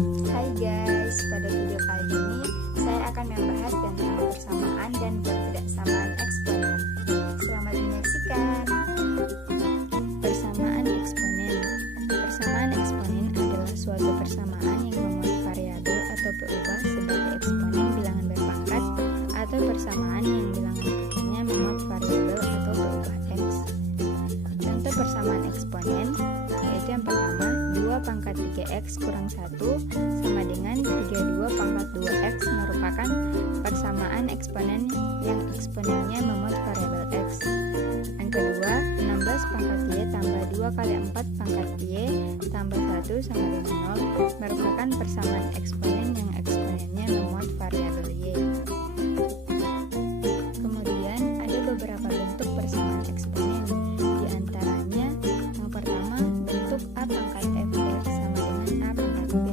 Hai guys, pada video kali ini saya akan membahas tentang persamaan dan ketidaksamaan eksponen. Selamat menyaksikan. Persamaan eksponen. Persamaan eksponen adalah suatu persamaan yang memuat variabel atau berubah sebagai eksponen bilangan berpangkat, atau persamaan yang bilangan pangkatnya memuat variabel atau berubah x. Contoh persamaan eksponen yaitu yang pertama, 2 pangkat 3x kurang 1 sama dengan 32 pangkat 2x merupakan persamaan eksponen yang eksponennya memuat variabel x. Yang kedua, 16 pangkat y tambah 2 kali 4 pangkat y tambah 1 sama dengan 0 merupakan persamaan eksponen yang eksponennya memuat variabel y. Kemudian ada beberapa bentuk persamaan eksponen, di antaranya yang pertama, bentuk a pangkat fx sama dengan a pangkat b.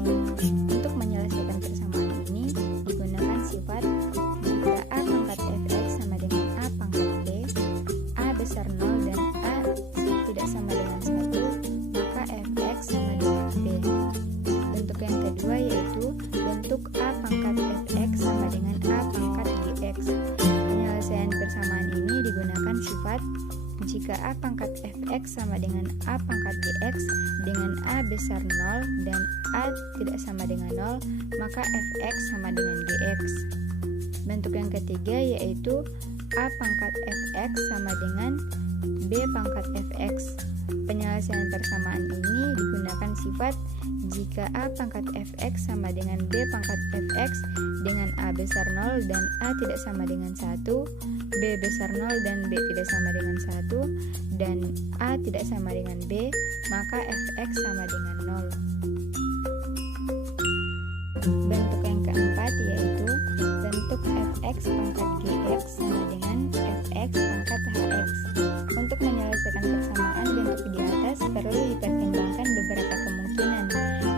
Untuk menyelesaikan persamaan ini digunakan sifat jika a pangkat fx sama dengan a pangkat b, a besar 0 dan a tidak sama dengan 1, maka fx sama dengan b. Bentuk yang kedua yaitu bentuk a pangkat fx sama dengan a pangkat gx. Penyelesaian persamaan ini digunakan sifat jika a pangkat fx sama dengan a pangkat gx dengan a besar 0 dan a tidak sama dengan 0, maka fx sama dengan gx. Bentuk yang ketiga yaitu a pangkat fx sama dengan b pangkat fx. Penyelesaian persamaan ini digunakan sifat jika a pangkat fx sama dengan b pangkat fx dengan a besar 0 dan a tidak sama dengan 1, b besar 0 dan b tidak sama dengan 1, dan a tidak sama dengan b, maka fx sama dengan 0. Bentuk yang keempat yaitu bentuk fx pangkat gx sama dengan fx pangkat hx. Untuk menyelesaikan persamaan bentuk di atas perlu dipertimbangkan beberapa kemungkinan,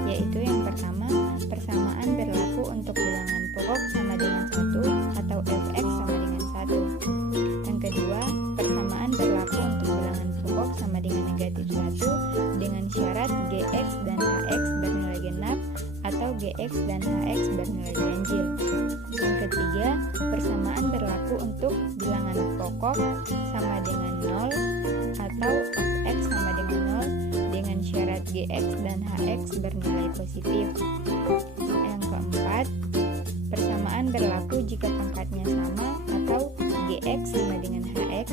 yaitu yang pertama, persamaan berlaku untuk bilangan pokok sama dengan 1 atau fx sama dengan 1. Yang kedua, persamaan berlaku untuk bilangan pokok sama dengan negatif 1 dengan syarat gx dan hx bernilai genap atau gx dan hx bernilai ganjil. Yang ketiga, persamaan berlaku untuk bilangan pokok sama dengan 0 atau fx sama dengan 0 dengan syarat gx dan hx bernilai positif. Yang keempat, persamaan berlaku jika pangkatnya sama atau gx sama dengan hx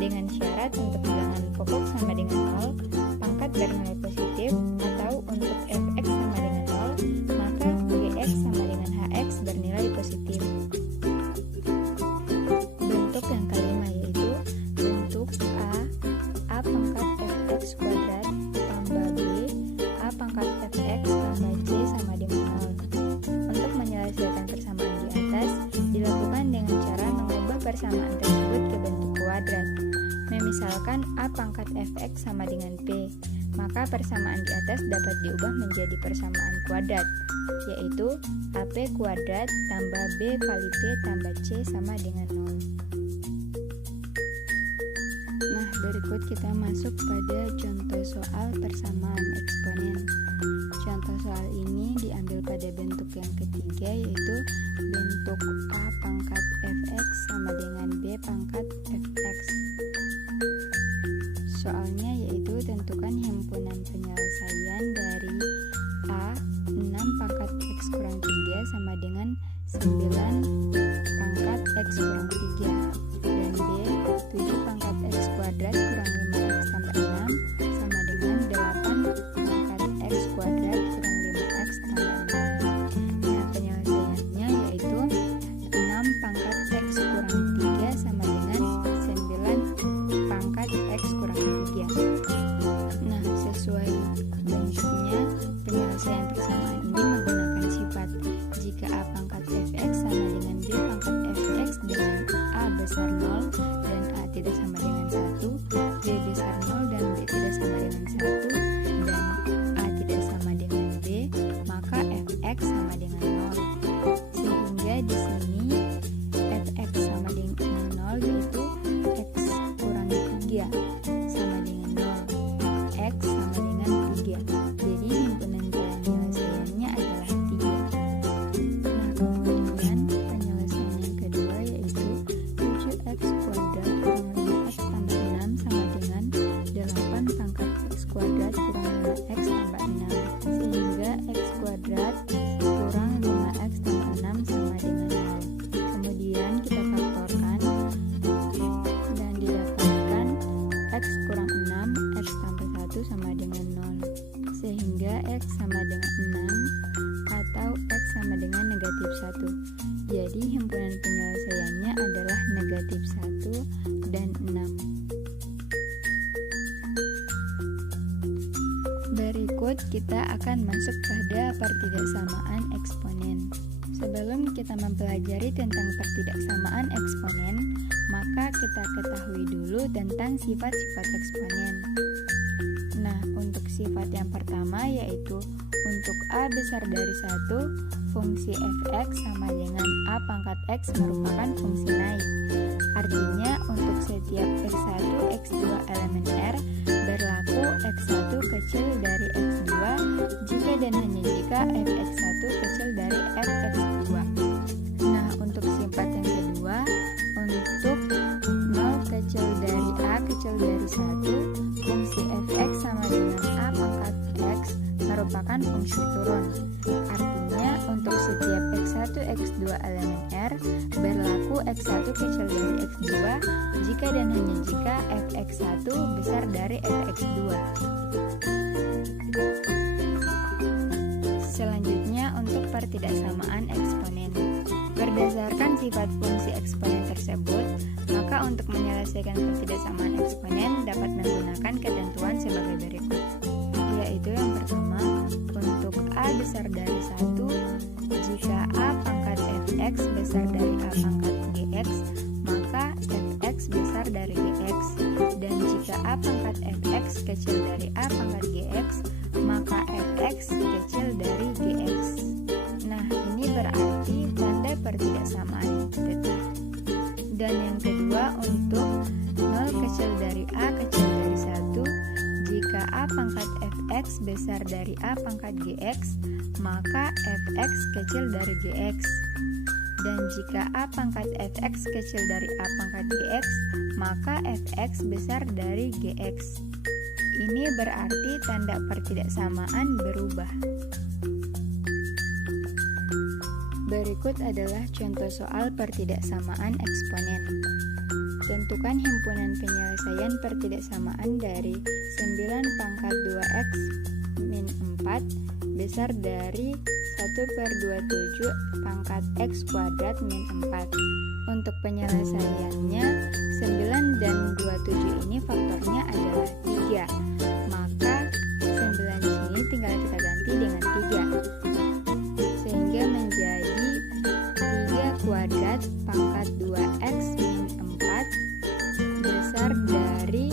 dengan syarat untuk bilangan pokok sama dengan 0, pangkat bernilai positif, atau untuk fx sama dengan 0, maka gx sama dengan hx bernilai positif. Bentuk yang kelima yaitu bentuk a pangkat fx kuadrat tambah b, a pangkat fx tambah c sama dengan 0. Untuk menyelesaikan persamaan di atas dilakukan dengan cara mengubah persamaan tersebut ke bentuk kuadrat. Misalkan a pangkat fx sama dengan p, maka persamaan di atas dapat diubah menjadi persamaan kuadrat, yaitu ap kuadrat tambah b kali p tambah c sama dengan 0. Nah, berikut kita masuk pada contoh soal persamaan eksponen. Contoh soal ini diambil pada bentuk yang ketiga, yaitu bentuk a pangkat fx sama dengan b pangkat fx. Soalnya yaitu tentukan himpunan penyelesaian dari a 6 pangkat x kurang 3 sama dengan 9 pangkat x kurang 3, dan b 7 pangkat x kuadrat kurang 5x tambah 6 sama dengan 8 pangkat x kuadrat kurang 5x tambah 6. Nah, penyelesaiannya yaitu 6 pangkat x kurang 3 sama dengan 9 pangkat x kurang 3. Nah, sesuai bentuknya, penyelesaian persamaan ini menggunakan sifat jika a pangkat fx sama dengan b pangkat fx dengan a besar 0 dan a tidak sama dengan 1, b besar 0 dan b tidak sama dengan 1, dan a tidak sama dengan b, maka fx sama dengan 0. Sehingga di sini fx sama dengan 0 yaitu x kurang 3 sama dengan 0, x sama dengan 3. Jadi himpunan penyelesaiannya adalah X sama dengan 6 atau X sama dengan negatif 1. Jadi himpunan penyelesaiannya adalah negatif 1 dan 6. Berikut kita akan masuk pada pertidaksamaan eksponen. Sebelum kita mempelajari tentang pertidaksamaan eksponen, maka kita ketahui dulu tentang sifat-sifat eksponen. Nah, untuk sifat yang pertama yaitu untuk A besar dari 1, fungsi fx sama dengan A pangkat x merupakan fungsi naik. Artinya untuk setiap x1, x2 elemen R berlaku x1 kecil dari x2 jika dan hanya jika fx1 kecil dari fx2. Nah, untuk sifat yang kedua, untuk 0 kecil dari A kecil dari 1, fungsi fx sama dengan A pangkat x merupakan fungsi turun. Artinya untuk setiap x1, x2 elemen R berlaku x1 kecil dari x2 jika dan hanya jika fx1 besar dari fx2. Selanjutnya untuk pertidaksamaan eksponen. Berdasarkan sifat fungsi eksponen tersebut, maka untuk menyelesaikan pertidaksamaan eksponen dapat menggunakan ketentuan sebagai berikut. Yaitu yang pertama, untuk A besar dari 1, jika A pangkat fx besar dari A pangkat gx, maka fx besar dari gx. Dan jika A pangkat fx kecil dari A pangkat gx, maka fx kecil dari gx. Nah, ini berarti tanda pertidaksamaan tetap. Dan yang kedua, untuk 0 kecil dari A kecil dari 1, jika A pangkat fx besar dari A pangkat gx, maka fx kecil dari gx. Dan jika A pangkat fx kecil dari A pangkat gx, maka fx besar dari gx. Ini berarti tanda pertidaksamaan berubah. Berikut adalah contoh soal pertidaksamaan eksponen. Tentukan himpunan penyelesaian pertidaksamaan dari 9 pangkat 2x min 4 besar dari 1/27 pangkat x kuadrat min 4. Untuk penyelesaiannya, 9 dan 27 ini faktornya adalah 3. Maka 9 sini tinggal kita ganti dengan 3. Sehingga menjadi 3 kuadrat pangkat 2x min 4 besar dari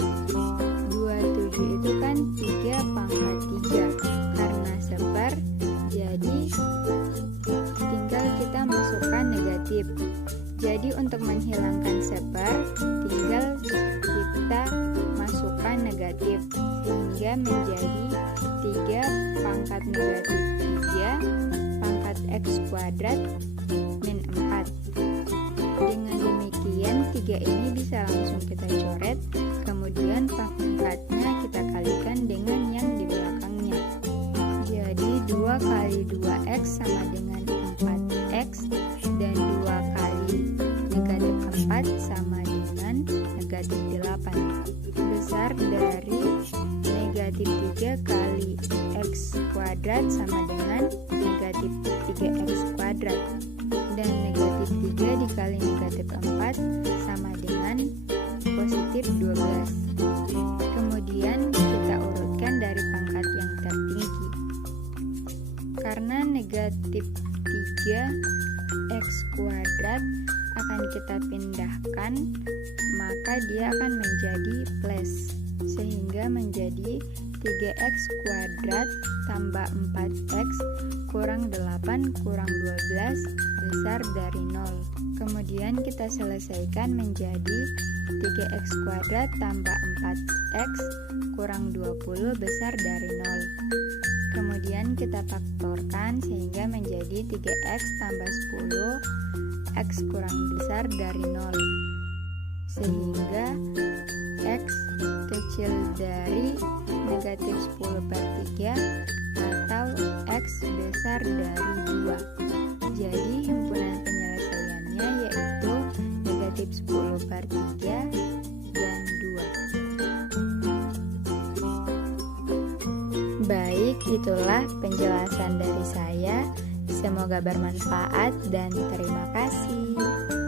27 itu kan 3 pangkat 3. Karena seper, jadi tinggal kita masukkan negatif. Jadi untuk menghilangkan seper, tinggal kita masukkan negatif, sehingga menjadi 3 pangkat negatif 3 pangkat x kuadrat min 4. Dengan demikian 3 ini bisa langsung kita coret, kemudian pangkatnya kita kalikan dengan yang di belakangnya. Jadi 2 kali 2x sama dengan 4x, dan 2 kali negatif 4 sama dengan negatif 8. Besar dari negatif 3 kali x kuadrat sama dengan negatif 3x kuadrat. Dan negatif 3 dikali negatif 4 sama dengan positif 12. Kemudian kita urutkan dari pangkat yang tertinggi. Karena negatif 3x kuadrat akan kita pindahkan, maka dia akan menjadi plus, sehingga menjadi 3x kuadrat tambah 4x kurang 8 kurang 12 besar dari 0. Kemudian kita selesaikan menjadi 3x kuadrat tambah 4x kurang 20 besar dari 0. Kemudian kita faktorkan sehingga menjadi 3x tambah 10 x kurang besar dari 0. Sehingga x kecil dari negatif 10/3 atau x besar dari 2. Jadi himpunan penyelesaiannya yaitu negatif 10/3 dan 2. Baik, itulah penjelasan dari saya. Semoga bermanfaat dan terima kasih.